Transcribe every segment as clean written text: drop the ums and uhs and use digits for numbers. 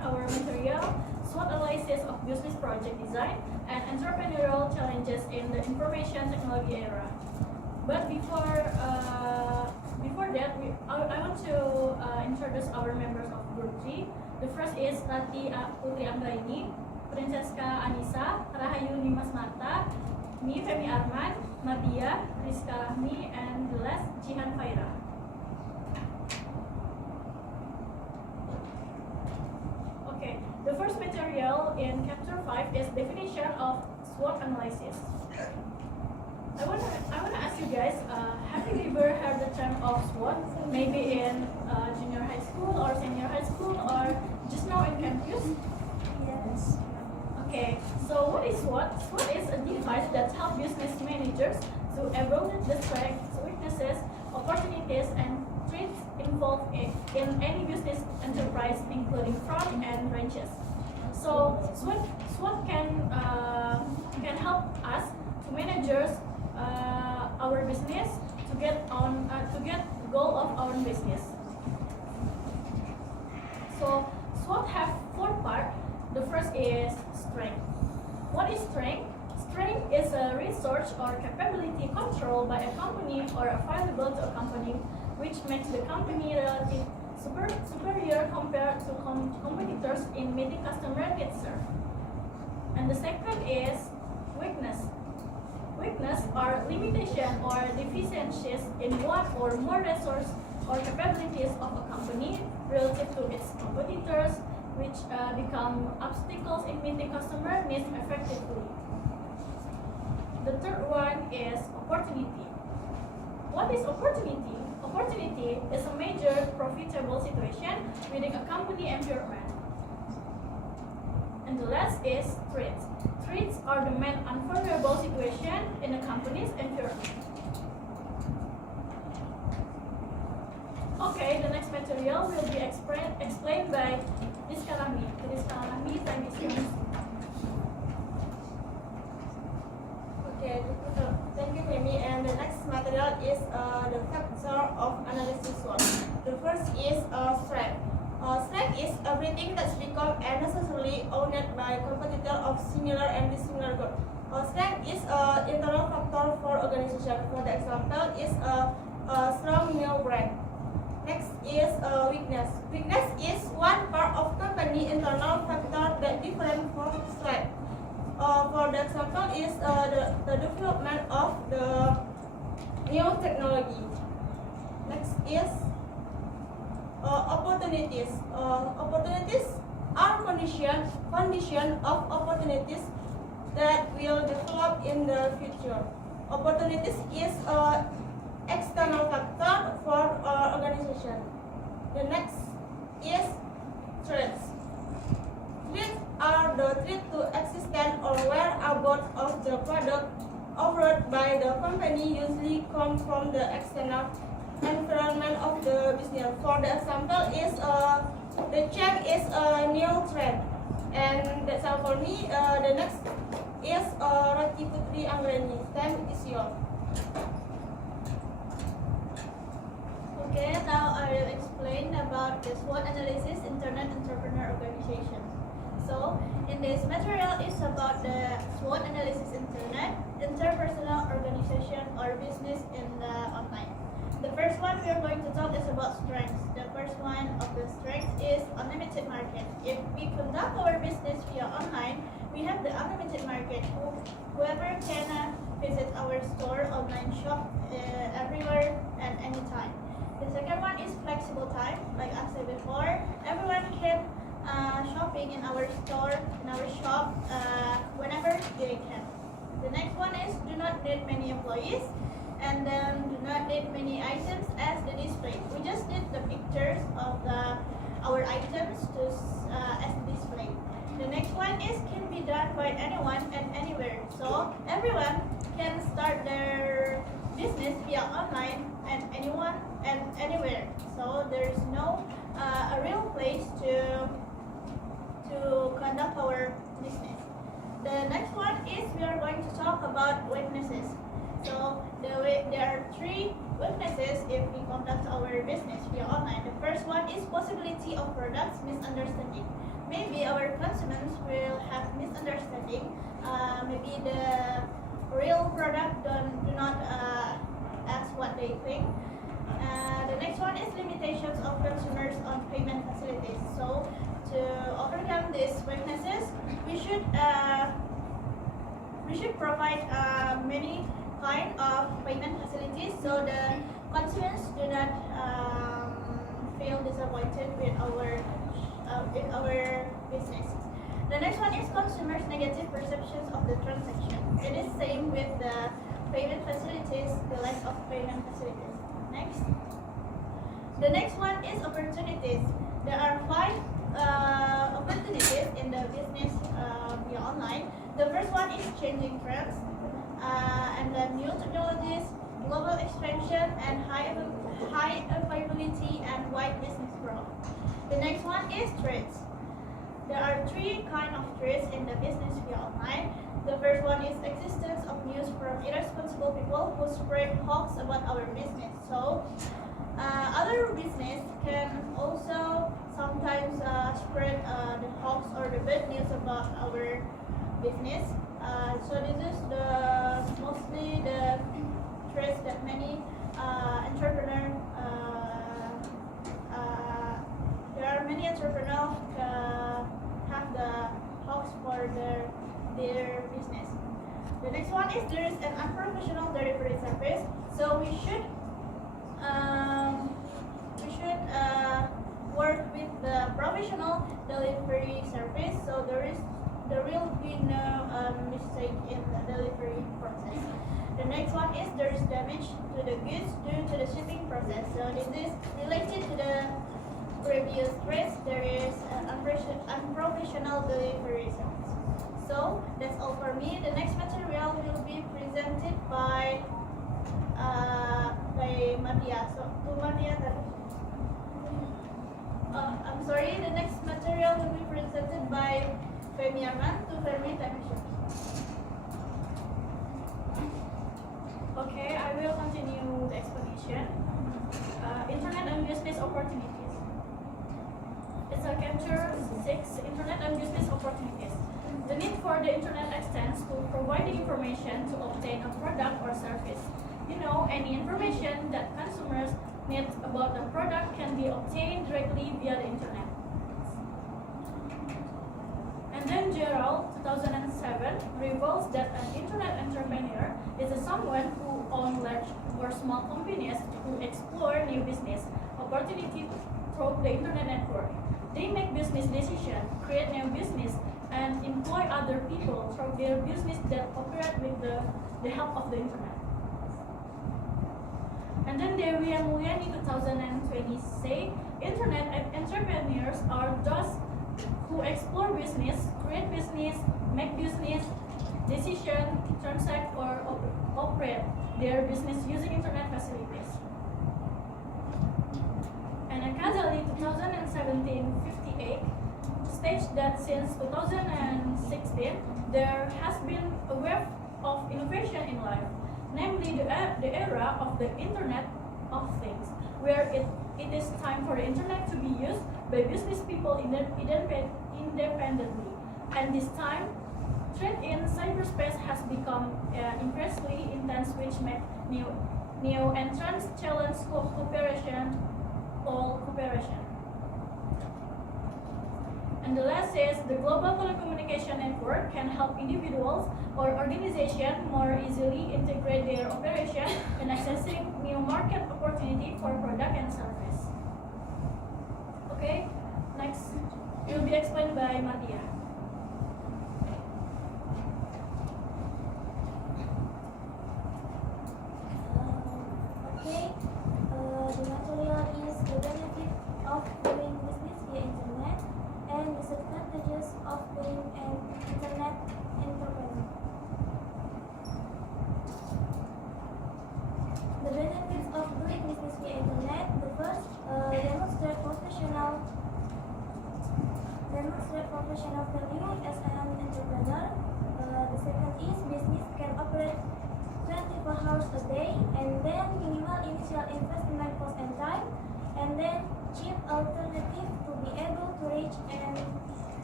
our material, SWOT analysis of business project design, and entrepreneurial challenges in the information technology era. But before that, I want to introduce our members of Group 3. The first is Rati Putri Anggraini, Princeska Anissa, Rahayu Nimas Mata, me Femi Arman, Madia, Rizka Rahmi, and the last Jihan Faira. Okay, the first material in chapter 5 is definition of SWOT analysis. I wanna ask you guys, have you ever heard the term of SWOT? Maybe in junior high school or senior high school or just now in campus? Yes. Okay, so what is SWOT? SWOT is a device that helps business managers to evaluate the strengths, weaknesses, opportunities, and threats involved in any business enterprise, including front and branches. So SWOT can help us to managers our business to get the goal of our business. So SWOT have 4 parts. The first is strength. What is strength? Strength is a resource or capability controlled by a company or available to a company, which makes the company relatively superior compared to competitors in meeting customer needs served. And the second is weakness. Weakness are limitation or deficiencies in one or more resources or capabilities of a company relative to its competitors, which become obstacles in meeting customer needs effectively. The third one is opportunity. What is opportunity? Opportunity is a major profitable situation within a company environment. And the last is threats. Threats are the main unfavorable situation in a company's environment. Okay, the next material will be explained by Rizka Rahmi. Rizka Rahmi, time is yours. Okay, thank you, Femi. And the next material is the factor of analysis SWOT. The first is strength. Strength is everything that's become unnecessarily owned by competitor of similar and dissimilar goals. Strength is an internal factor for organization. For the example, is a strong male brand. Next is weakness. Weakness is one part of company internal factor that different from strength. For the example is the development of the new technology. Next is opportunities. Opportunities are condition of opportunities that will develop in the future. Opportunities is external factor for organization. The next is threats. Threats are the threat to existence or whereabouts of the product offered by the company usually come from the external environment of the business. For the example is the check is a new trend. And that's all for me. The next is Rati Putri Anggraini. Time is yours. Okay, now I will explain about the SWOT analysis Internet Entrepreneur Organization. So, in this material is about the SWOT analysis Internet interpersonal organization or business in the online. The first one we are going to talk is about strengths. The first one of the strengths is unlimited market. If we conduct our business via online, we have the unlimited market. Whoever can visit our store, online shop everywhere and anytime. The second one is flexible time. Like I said before, everyone can shopping in our store, in our shop, whenever they can. The next one is do not need many employees, and then do not need many items as the display. We just need the pictures of our items to as the display. The next one is can be done by anyone and anywhere. So everyone can start their business via online and anyone and anywhere. So there is no a real place to conduct our business. The next one is we are going to talk about weaknesses. So there are 3 weaknesses if we conduct our business via online. The first one is possibility of products misunderstanding. maybe our consumers will have misunderstanding. Maybe the real product do not as what they think. The next one is limitations of consumers on payment facilities. So to overcome these weaknesses, we should provide many kind of payment facilities so the consumers do not feel disappointed with our business. The next one is consumers' negative perceptions of the transaction. It is same with the payment facilities, the lack of payment facilities. Next. The next one is opportunities. There are 5 opportunities in the business via online. The first one is changing trends, and then new technologies, global expansion, and high availability and wide business growth. The next one is trades. There are 3 kind of trades in the business via online. The first one is existence of news from irresponsible people who spread hoax about our business. So other business can also sometimes spread the hoax or the bad news about our business. So this is mostly the trades that many entrepreneurs. There are many entrepreneurs have the hoax for their business. The next one is there is an unprofessional delivery service. So we should work with the professional delivery service. So there will be no mistake in the delivery process. The next one is there is damage to the goods due to the shipping process. So this is related to the previous threats. There is an unprofessional delivery service. So that's all for me. The next material will be presented by Madia. So to Madia, I'm sorry. The next material will be presented by Femi Arman to Femi Technician. Okay, I will continue the explanation. Internet and business opportunities. It's a chapter 6, Internet and business opportunities. The need for the internet extends to provide the information to obtain a product or service. You know, any information that consumers need about the product can be obtained directly via the internet. And then Gerald, 2007, reveals that an internet entrepreneur is someone who owns large or small companies who explore new business opportunities through the internet network. They make business decisions, create new business, and employ other people through their business that operate with the help of the internet. And then Dewi and Mulyani 2020 say, internet entrepreneurs are those who explore business, create business, make business decision, transact or operate their business using internet facilities. And Akazali 2017-58 states that since 2016 there has been a wave of innovation in life, namely the era of the Internet of Things, where it is time for the internet to be used by business people independently. And this time, trade in cyberspace has become increasingly intense, which make new entrants challenge cooperation. And the last is the global telecommunication network can help individuals or organizations more easily integrate their operation and accessing new market opportunity for product and service. Okay, next will be explained by Madia. The material is the benefit of doing business via internet and disadvantages of being an internet entrepreneur. The benefits of doing business via internet: the first, demonstrate professional value as an entrepreneur. The second is business can operate 24 hours a day, and then minimal initial investment cost and time, and then cheap alternative to be able to reach and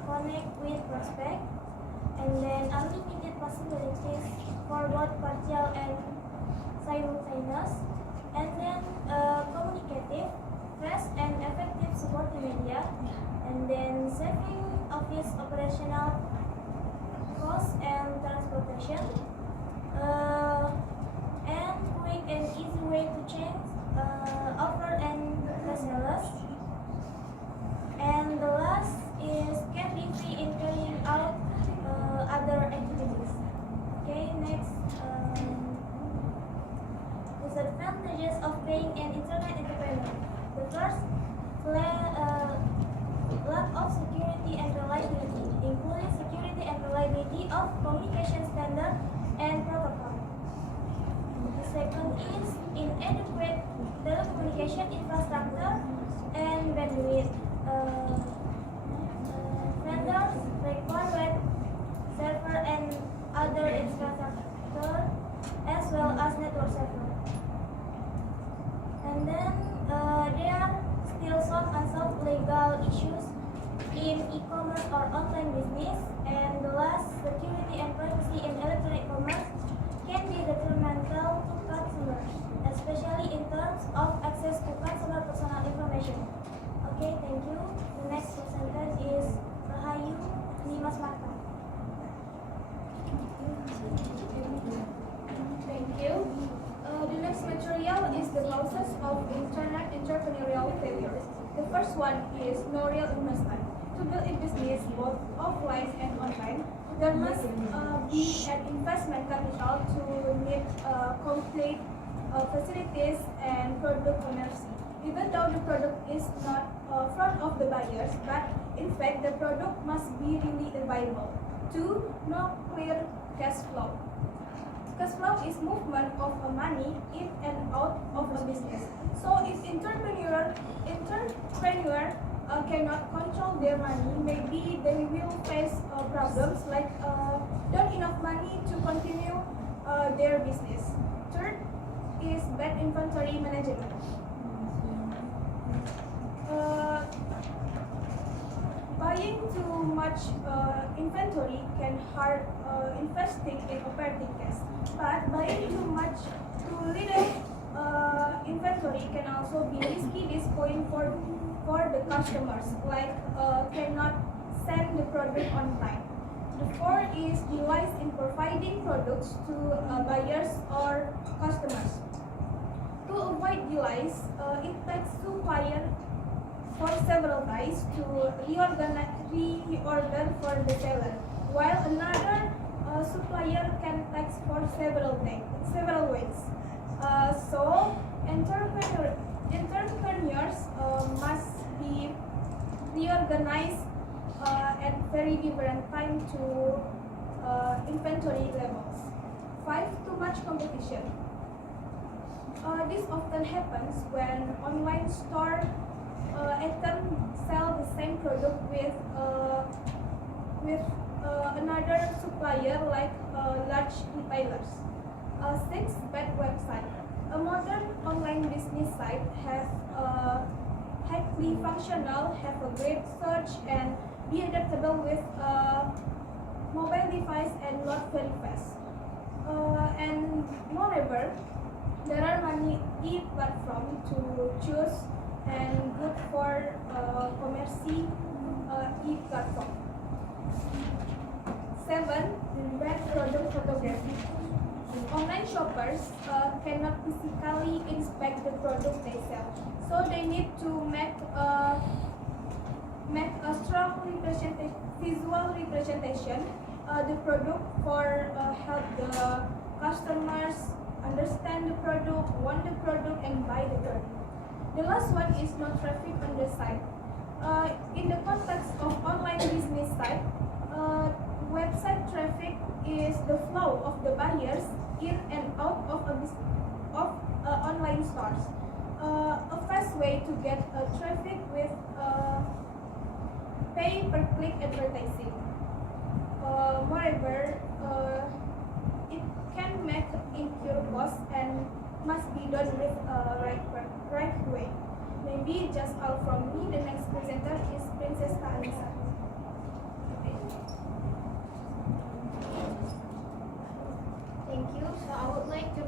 connect with prospect, and then unlimited possibilities for both partial and simultaneous, and then communicative, fast and effective support media, and then saving office operational costs and transportation, and quick and easy way to change offer and bestsellers. And the last is can be free in carrying out other activities. Okay, next. Disadvantages of being an internet entrepreneur. The first, lack of security and reliability, including security and reliability of communication standard and protocol. The second is inadequate telecommunication infrastructure and bandwidth. Vendors require web server and other infrastructure as well as network server. And then there are still some unsolved legal issues in e-commerce or online business. And the last, security and privacy in electronic commerce can be detrimental to consumers, especially in terms of access to consumer personal information. Okay, thank you. The next presenter is Rahayu Nimas Marta. Thank you. The next material is the causes of internet entrepreneurial failures. The first one is no real investment. To build a business both offline and online, there must be an investment capital to meet complete facilities and product ownership. Even though the product is not front of the buyers, but in fact the product must be really viable. 2. No clear cash flow. Cash flow is movement of money in and out of a business. So if entrepreneur cannot control their money, maybe they will face problems like not enough money to continue their business. Third is bad inventory management. Buying too much inventory can hurt investing in operating cash. But buying too little inventory can also be risky disappointing for the customers, like cannot send the product on time. The fourth is delays in providing products to buyers or customers. To avoid delays, it takes supplier for several days to reorder for the seller, while another supplier can take for several ways. So entrepreneurs must be reorganized at very different time to inventory levels. 5. Too much competition. This often happens when online store sell the same product with another supplier like large retailers. 6. Bad website. A modern online business site has highly functional, have a great search, and be adaptable with mobile device and not very fast. And moreover, there are many e-platforms to choose and good for commercial e-platform. 7. Bad product photography. Online shoppers cannot physically inspect the product they sell, so they need to make a strong visual representation the product for help the customers understand the product, want the product, and buy the product. The last one is no traffic on the site. In the context of online business site, website traffic is the flow of the buyers in and out of online stores. A fast way to get traffic with pay per click advertising. Moreover, it can make incur costs and must be done with right way. Maybe just all from me. The next presenter is Princess Anissa.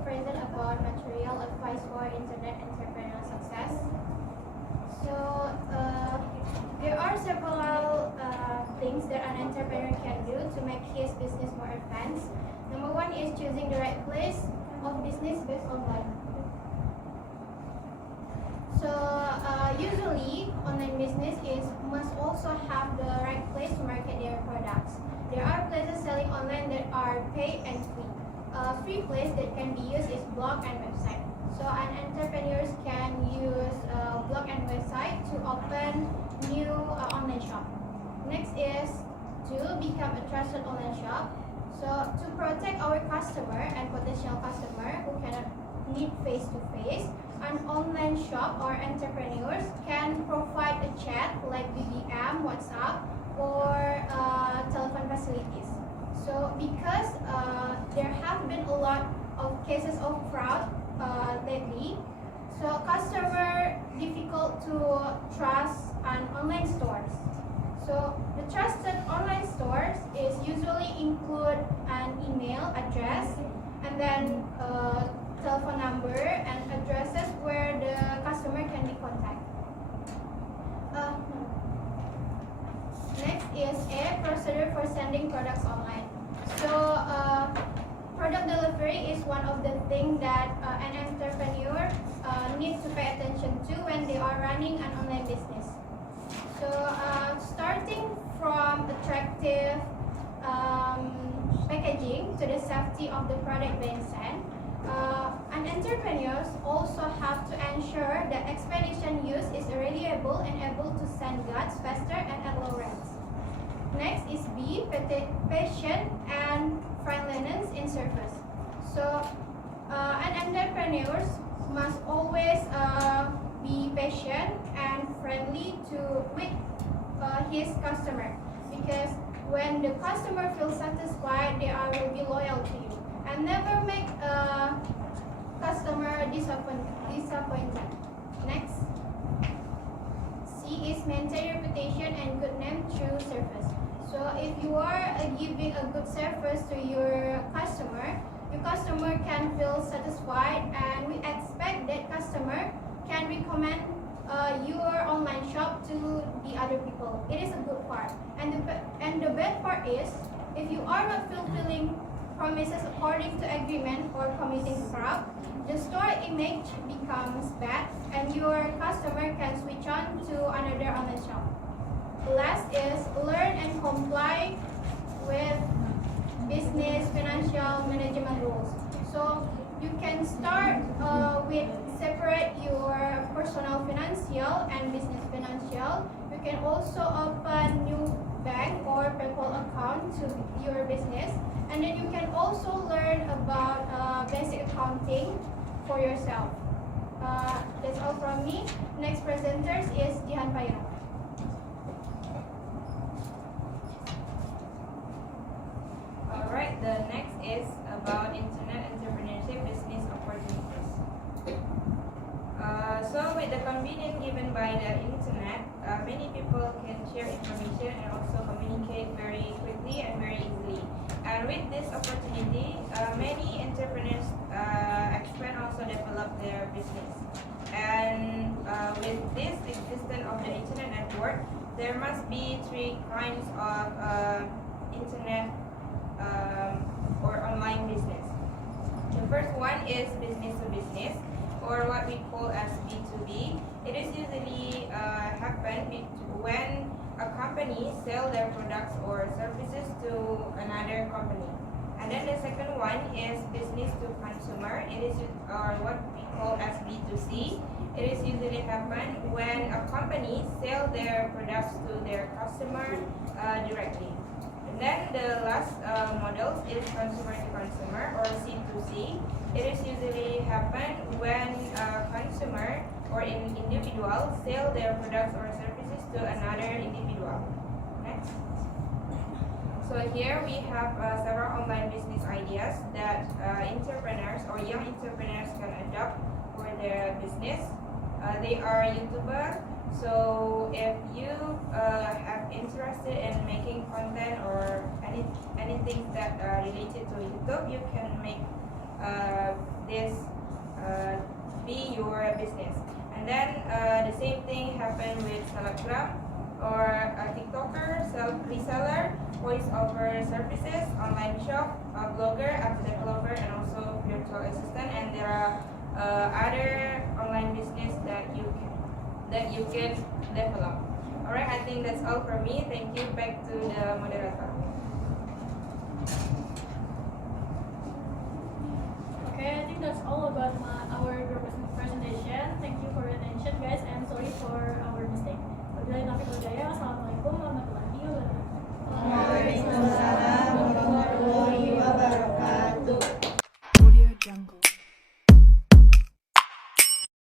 present about material advice for internet entrepreneurial success. So there are several things that an entrepreneur can do to make his business more advanced. Number one is choosing the right place of business based online. So usually online business must also have the right place to market their products. There are places selling online that are paid and free. Free place that can be used is blog and website. So an entrepreneurs can use blog and website to open new online shop. Next is to become a trusted online shop. So to protect our customer and potential customer who cannot meet face to face, an online shop or entrepreneurs can provide a chat like BBM, WhatsApp, or telephone facilities. So because there have been a lot of cases of fraud lately, so customer difficult to trust an online stores. So the trusted online stores is usually include an email address and then telephone number and addresses where the customer can be contacted. Next is a procedure for sending products online. So product delivery is one of the things that an entrepreneur needs to pay attention to when they are running an online business. So starting from attractive packaging to the safety of the product being sent, an entrepreneur also have to ensure that expedition use is reliable and able to send goods faster and at low rates. Next is B, patient and friendliness in service. So an entrepreneur must always be patient and friendly with his customer, because when the customer feels satisfied, they will be loyal to you, and never make a customer disappointed. Next, C is maintain reputation and good name through service. So if you are giving a good service to your customer can feel satisfied, and we expect that customer can recommend your online shop to the other people. It is a good part. And the bad part is, if you are not fulfilling promises according to agreement or committing fraud, the store image becomes bad and your customer can switch on to another online shop. Last is learn and comply with business financial management rules. So you can start with separate your personal financial and business financial. You can also open new bank or PayPal account to your business, and then you can also learn about basic accounting for yourself. That's all from me. Next presenters is Jihan Payung. Alright, the next is about internet entrepreneurship business opportunities. So with the convenience given by the internet, many people can share information and also communicate very quickly and very easily. And with this opportunity, many entrepreneurs expand also develop their business. And with this existence of the internet network, there must be three kinds of internet or online business. The first one is business to business, or what we call as B2B. It is usually happen when a company sell their products or services to another company. And then the second one is business to consumer. It is what we call as B2C. It is usually happen when a company sell their products to their customer directly. And then the last model is consumer to consumer, or C2C. It is usually happen when a consumer or an individual sell their products or services to another individual. Next. So here we have several online business ideas that entrepreneurs or young entrepreneurs can adopt for their business. They are YouTuber. So if you have interested in making content or anything that related to YouTube, you can make this be your business. And then the same thing happened with Telegram or a TikToker, reseller, voice over services, online shop, a blogger, app developer, and also virtual assistant. And there are other online business that you can develop. Alright, I think that's all for me. Thank you. Back to the moderator.